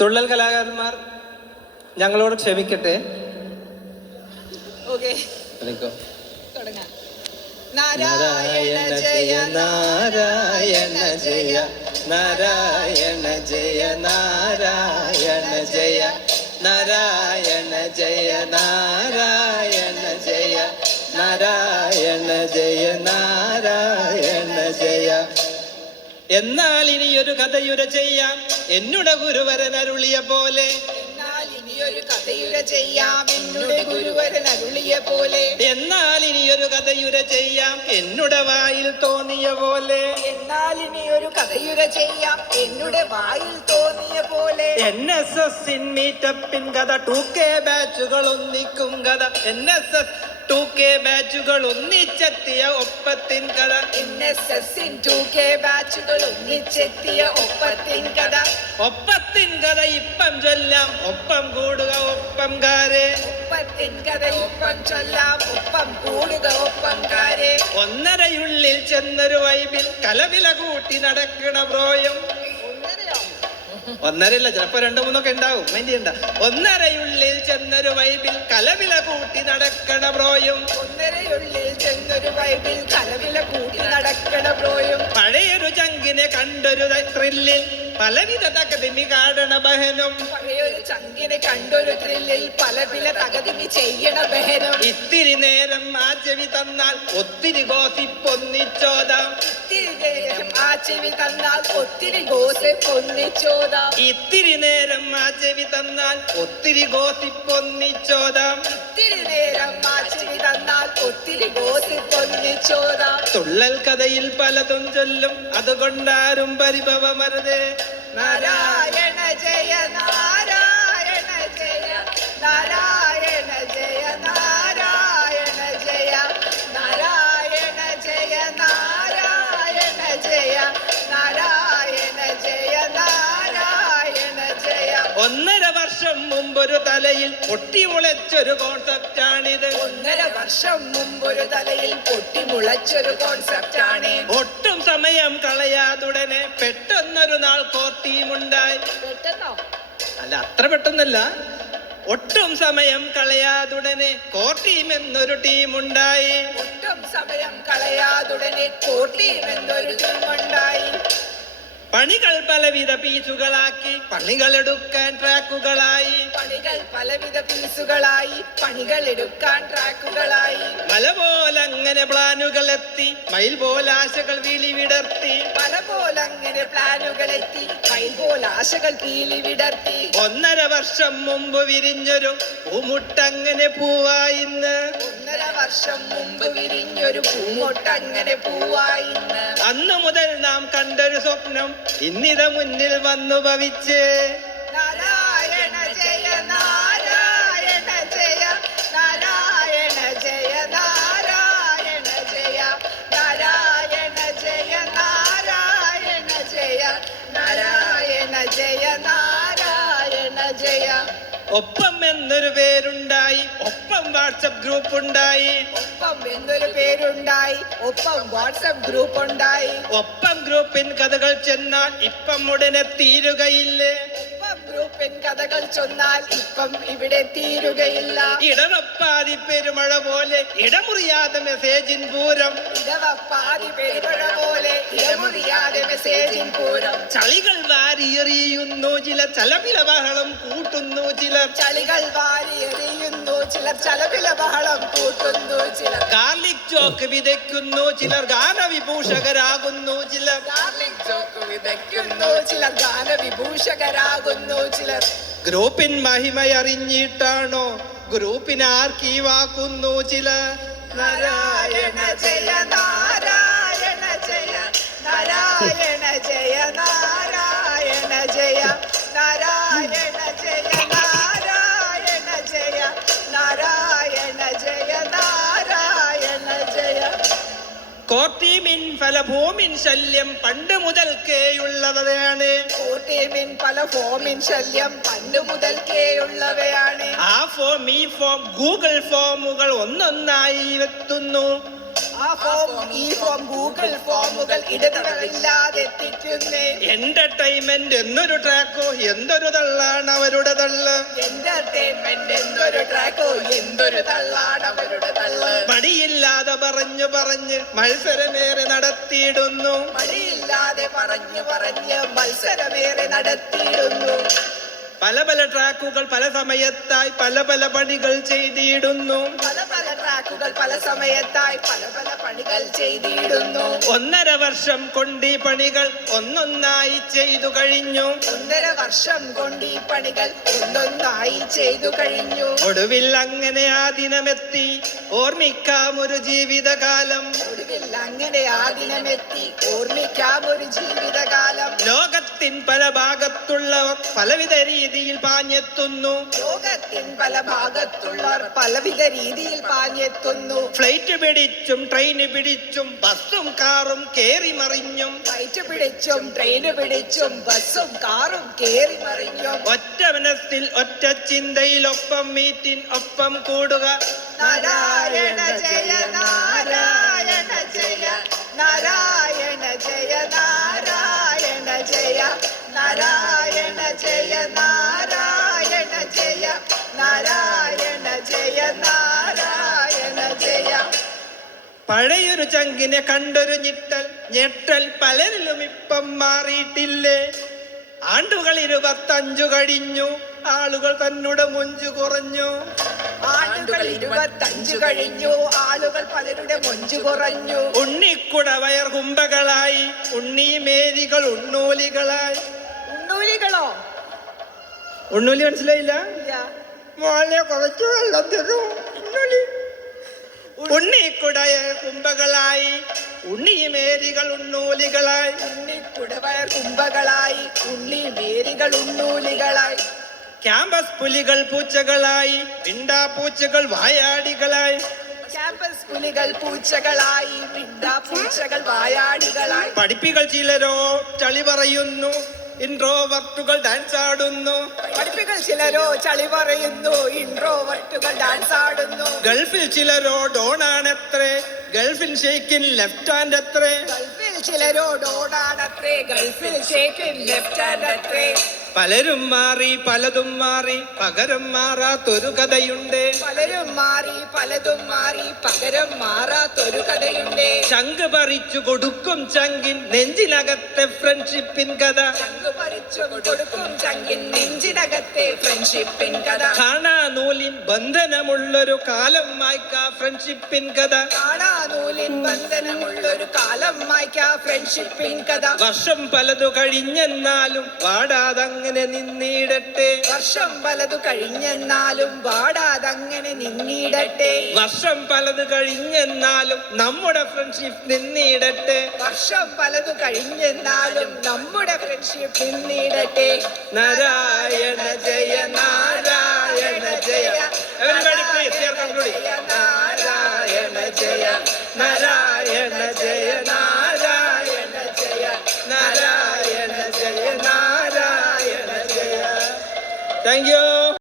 തുള്ളൽ കലാകാരന്മാർ ഞങ്ങളോട് ക്ഷമിക്കട്ടെ. തുടങ്ങാം. നാരായണ ജയ നാരായണ ജയ നാരായണ ജയ നാരായണ ജയ നാരായണ ജയ നാരായണ ജയ നാരായണ ജയ നാരായണ ജയ. എന്നാൽ ഇനിയൊരു കഥയുര ചെയ്യാം എന്നുടെ ഗുരുവരൻ അരുളിയ പോലെ. എന്നാൽ ഇനിയൊരു കഥയുര ചെയ്യാം എന്നുടെ ഗുരുവരൻ അരുളിയ പോലെ. എന്നാൽ ഇനിയൊരു കഥയുര ചെയ്യാം എന്നുടെ വായിൽ തോന്നിയ പോലെ. എന്നാൽ ഇനിയൊരു കഥയുര ചെയ്യാം എന്നുടെ വായിൽ തോന്നിയ പോലെ. NSS മീറ്റപ്പിൻ കഥ 2K ബാച്ചുകൾ ഒന്നിക്കും കഥ. NSS 2K ബാച്ചുകൾ ഒന്നിച്ചെത്തിയ ഒപ്പത്തിൻ കഥ. NSS 2K ബാച്ചുകൾ ഒന്നിച്ചെത്തിയ ഒപ്പത്തിൻ കഥ. ഒപ്പത്തിൻ കഥ ഇപ്പം ചൊല്ലാം ഒപ്പം കൂടുക ഒപ്പംകാരെ. ഒപ്പത്തിൻ കഥ ഇപ്പം ചൊല്ലാം ഒപ്പം കൂടുക ഒപ്പംകാരെ. ഒന്നരയുള്ളിൽ ചെന്നൊരു വൈബിൽ കലവില കൂട്ടി നടക്കണ പ്രോയം. ഒന്നരയില്ല, ചിലപ്പോ 2-3 ഉണ്ടാവും. ഒന്നരയുള്ളിൽ ചെന്നൊരു വൈബിൽ കലവില കൂട്ടി നടക്കണ പ്രോയും. ഒന്നരയുള്ളിൽ ചെന്നൊരു വൈബിൽ കലവില കൂട്ടി നടക്കണ പ്രോയും. പഴയൊരു ചങ്കിനെ കണ്ടൊരു ത്രില്ലിൽ പലവിധ തകതിമി കാണണ ബഹനും. പഴയൊരു ചങ്കിനെ കണ്ടൊരു ത്രില്ലിൽ പലവിധ തകതിമി ചെയ്യണ ബഹനും. ഇത്തിരി നേരം ആ ചെവി തന്നാൽ ഒത്തിരി ഗോസിപ്പൊന്നിച്ചോതാം. ഇത്തിരി നേരം ആ ചെവി തന്നാൽ ഒത്തിരി ഗോസിപ്പൊന്നിച്ചോതാം. ഇത്തിരി നേരം ആ ചെവി തന്നാൽ ഒത്തിരി ഗോസിപ്പൊന്നിച്ചോതാം. ഇത്തിരി നേരം ആ ചെവി തന്നാൽ ഒത്തിരി ഗോസിപ്പൊന്നിച്ചോതാം. തുള്ളൽ കഥയിൽ പലതും ചൊല്ലും അതുകൊണ്ടാരും പരിഭവമരുതേ. നാരായണ ജയ നാരായണ ജയ നാരായണ ജയ നാരായണ ജയ നാരായണ ജയ നാരായണ ജയ നാരായണ ജയ നാരായണ ജയ. 1.5 വർഷം മുമ്പൊരു തലയിൽ പൊട്ടിമുളച്ചൊരു കോൺസെപ്റ്റാണിത്. 1.5 വർഷം മുമ്പൊരു തലയിൽ പൊട്ടിമുളച്ചൊരു കോൺസെപ്റ്റാണ്. ഒട്ടും സമയം കളയാതുടനെ പെട്ടെന്നൊരു നാൾ കോർ ടീമുണ്ടായി. പെട്ടെന്നോ? അല്ല, അത്ര പെട്ടെന്നല്ല. ഒട്ടും സമയം കളയാതുടനെ കോർ ടീം എന്നൊരു ടീമുണ്ടായി. ഒട്ടും സമയം കളയാതുടനെ കോർ ടീം എന്നൊരു ടീമുണ്ടായി. പണികൾ പലവിധ പീസുകളാക്കി പണികൾ എടുക്കാൻ ട്രാക്കുകളായി. പണികൾ പലവിധ പീസുകളായി പണികൾ എടുക്കാൻ ട്രാക്കുകളായി. മല പോലങ്ങനെ പ്ലാനുകൾ എത്തി മയിൽ പോലാശകൾ വീളി വിടർത്തി. മല പോലങ്ങനെ പ്ലാനുകൾ എത്തി മയിൽ പോലാശകൾ വീളി വിടർത്തി. 1.5 വർഷം മുമ്പ് വിരിഞ്ഞൊരു പൂമുട്ടങ്ങനെ പൂവായിന്ന്. 1.5 വർഷം മുമ്പ് വിരിഞ്ഞൊരു പൂമുട്ടങ്ങനെ പൂവായിന്ന്. അന്നു മുതൽ നാം കണ്ടൊരു സ്വപ്നം ഇന്നിത മുന്നിൽ വന്നു ഭവിച്ച്. നാരായണ ജയ നാരായണ ജയ നാരായണ ജയ നാരായണ ജയ നാരായണ ജയ നാരായണ ജയ നാരായണ ജയ നാരായണ ജയ. ഒപ്പം എന്നൊരു പേരുണ്ടായി ഒപ്പം വാട്സപ്പ് ഗ്രൂപ്പ് ഉണ്ടായി. ഒപ്പം എന്നൊരു പേരുണ്ടായി ഒപ്പം വാട്സപ്പ് ഗ്രൂപ്പ് ഉണ്ടായി. ഒപ്പം ഗ്രൂപ്പിൻ കഥകൾ ചെന്നാൽ ഇപ്പം ഉടനെ തീരുകയില്ലേ. ഒപ്പം ഗ്രൂപ്പിൻ കഥകൾ ചൊന്നാൽ ഇപ്പം ഇവിടെ തീരുകയില്ല. ഇടവപ്പാതി പെരുമഴ പോലെ ഇടമുറിയാതെ മെസ്സേജിൻ പൂരം. ഇടവപ്പാതി പെരുമഴ പോലെ ഇടമുറിയാതെ മെസ്സേജിൻ പൂരം. ചളികൾ വാരിയെറിയുന്നു ചിലർ ചലപില ബഹളം കൂട്ടുന്നു ചിലർ. ചളികൾ വാരിയെറിയുന്നു ചിലർ ചലപില ബഹളം കൂട്ടുന്നു ചിലർ. ഗാർലിക് ചോക്ക് വിതയ്ക്കുന്നു ചിലർ ഗാനവിഭൂഷകരാകുന്നു ചിലർ. ഗാർലിക് ചോക്ക് വിതയ്ക്കുന്നു ചിലർ ഗാനവിഭൂഷകരാകുന്നു ചിലർ. ഗ്രൂപ്പിൻ മഹിമയറിഞ്ഞിട്ടാണോ ഗ്രൂപ്പിനെ ആർക്കീവാക്കുന്നു ചിലർ. നാരായണ ജയ നാരായണ ജയ നാരായണ ജയ നാരായണ ജയ നാരായണ ജയ നാരായണ ജയ നാരായണ ജയ നാരായണ ജയ. കോർ ടീമിൻ ഫലഭൂമിൻ ശല്യം പണ്ട് മുതൽക്കേയുള്ളവയാണ്. കോർ ടീമിൻ ഫലഭൂമിൻ ശല്യം പണ്ട് മുതൽക്കേയുള്ളവയാണ്. ആ ഫോം ഈ ഫോം ഗൂഗിൾ ഫോമുകൾ ഒന്നൊന്നായി എത്തുന്നു. ആ ആ ഫോം ഈ ഫോം ഗൂഗിൾ ഫോമുകൾ ഇടതടവില്ലാതെ എത്തിക്കുന്നേ. എന്റർടൈൻമെന്റ് എന്നൊരു ട്രാക്കോ എന്തൊരു തള്ളാണ് അവരുടെ തള്ള്. എന്റർടൈൻമെന്റ് എന്തൊരു ട്രാക്കോ എന്തൊരു തള്ളാണ് അവരുടെ തള്ള്. മടിയില്ലാതെ പറഞ്ഞു പറഞ്ഞ് മത്സരമേറെ നടത്തിയിടുന്നു. മടിയില്ലാതെ പറഞ്ഞു പറഞ്ഞ് മത്സരമേറെ നടത്തിയിടുന്നു. പല പല ട്രാക്കുകൾ പല സമയത്തായി പല പല പണികൾ ചെയ്തിടുന്നു. പല പല ട്രാക്കുകൾ പല സമയത്തായി പല പല പണികൾ ചെയ്തിടുന്നു. 1.5 വർഷം കൊണ്ട് ഈ പണികൾ ഒന്നൊന്നായി ചെയ്തു കഴിഞ്ഞു. 1.5 വർഷം കൊണ്ട് ഈ പണികൾ ഒന്നൊന്നായി ചെയ്തു കഴിഞ്ഞു. ഒടുവിൽ അങ്ങനെ ആ ദിനമെത്തി ഓർമ്മിക്കാം ഒരു ജീവിതകാലം. ഒടുവിൽ അങ്ങനെ ആ ദിനമെത്തി ഓർമ്മിക്കാം ഒരു ജീവിതകാലം. ലോകത്തിൻ പല ഭാഗത്തുള്ളവർ പലവിധ രീതിയിൽ പാഞ്ഞെത്തുന്നു. ലോകത്തിൻ പല ഭാഗത്തുള്ളവർ പലവിധ രീതിയിൽ പാഞ്ഞെത്തുന്നു. ഫ്ലൈറ്റ് പിടിച്ചും ട്രെയിന് പിടിച്ചും ബസ്സും കാറും കേറി മറിഞ്ഞും. ഫ്ലൈറ്റ് പിടിച്ചും ട്രെയിന് പിടിച്ചും ബസ്സും കാറും കേറി മറിഞ്ഞും. ഒറ്റ മനസ്സിൽ ഒറ്റ ചിന്തയിൽ ഒപ്പം മീറ്റിൻ ഒപ്പം കൂടുക. നാരായണ ജയ നാരായണ ജയ നാരായണ ജയ നാരായണ ജയ നാരായണ ജയ നാരായണ ജയ നാരായണ ജയ നാരായണ ജയ. പഴയൊരു ചങ്കിനെ കണ്ടൊരു ഞെട്ടൽ പലരിലും ഇപ്പം മാറിയിട്ടില്ലേ. ആണ്ടുകൾ 25 കഴിഞ്ഞു ആളുകൾ തന്നുടെ മുഞ്ചു കുറഞ്ഞു. ആണ്ടുകൾ 25 കഴിഞ്ഞു ആളുകൾ പലരുടെ മൊഞ്ചു കുറഞ്ഞു. ഉണ്ണിക്കുട വയർ കുംഭകളായി ഉണ്ണീമേരികൾ ഉണ്ണൂലികളായി. ഉണ്ണൂലികളോ? ഉണ്ണൂലി മനസ്സിലായില്ല? ഇല്ല. മോളെ കുറച്ച് വെള്ളം തരൂ. ഉണ്ണിക്കുടയ കുംഭകളായി ഉണ്ണീമേരികൾ ഉണ്ണൂലികളായി. ഉണ്ണിക്കുടവയർ കുംഭകളായി ഉണ്ണീമേരികൾ ഉണ്ണൂലികളായി. ക്യാമ്പസ് പുലികൾ പൂച്ചകളായി പിണ്ടാ പൂച്ചകൾ വായാടികളായി. ക്യാമ്പസ് പുലികൾ പൂച്ചകളായി പിണ്ടാ പൂച്ചകൾ വായാടികളായി. പഠിപ്പികൾ ചിലരോ ചളി പറയുന്നു ഇൻട്രോവർട്ടുകൾ ഡാൻസ് ആടുന്നു. പഠിപ്പികൾ ചിലരോ ചളി പറയുന്നു ഇൻട്രോവർട്ടുകൾ ഡാൻസ് ആടുന്നു. ഗൾഫിൽ ചിലരോ ഡോണാണത്രേ ഗൾഫിൽ ഷെയ്ക്കിൻ ലെഫ്റ്റ് ഹാൻഡ് അത്രേ. ഗൾഫിൽ ചിലരോ ഡോണാണത്രേ ഗൾഫിൽ ഷേക്കിൻ ലെഫ്റ്റ് ഹാൻഡ് അത്രേ. പലരും മാറി പലതും മാറി പകരം മാറാത്തൊരു കഥയുണ്ട്. പലരും മാറി പലതും മാറി പകരം മാറാത്തൊരു കഥയുണ്ട്. ചങ്ക് പറിച്ചു കൊടുക്കും ചങ്കിൻ നെഞ്ചിനകത്തെ ഫ്രണ്ട്ഷിപ്പിൻ കഥ. ചങ്ക് പറിച്ചു കൊടുക്കും ചങ്കിൻ നെഞ്ചിനകത്തെ ഫ്രണ്ട്ഷിപ്പിൻ കഥ. കാണാ നൂലിൻ ബന്ധനമുള്ളൊരു കാലം മായ്ക്കാ ഫ്രണ്ട്ഷിപ്പിൻ കഥ. കാണാ നൂലിൻ ബന്ധനമുള്ളൊരു കാലം മായ്ക്കാ ഫ്രണ്ട്ഷിപ്പിൻ കഥ. വർഷം പലതു കഴിഞ്ഞെന്നാലും വാടാതങ്ങനെ നിന്നിടട്ടെ. വർഷം പലതു കഴിഞ്ഞെന്നാലും വാടാതങ്ങനെ നിന്നിടട്ടെ. വർഷം പലത് കഴിഞ്ഞെന്നാലും നമ്മുടെ ഫ്രണ്ട്ഷിപ്പ് നിന്നിടട്ടെ. വർഷം പലതു കഴിഞ്ഞെന്നാലും നമ്മുടെ ഫ്രണ്ട്ഷിപ്പ് നിന്നിടട്ടെ. നാരായണ ജയ നാരായണ ജയ. Everybody please, here comes Rudy. Narayana ജയ നാരായണ ജയ നാരായണ ജയ നാരായണ ജയ നാരായണ ജയ. Thank you.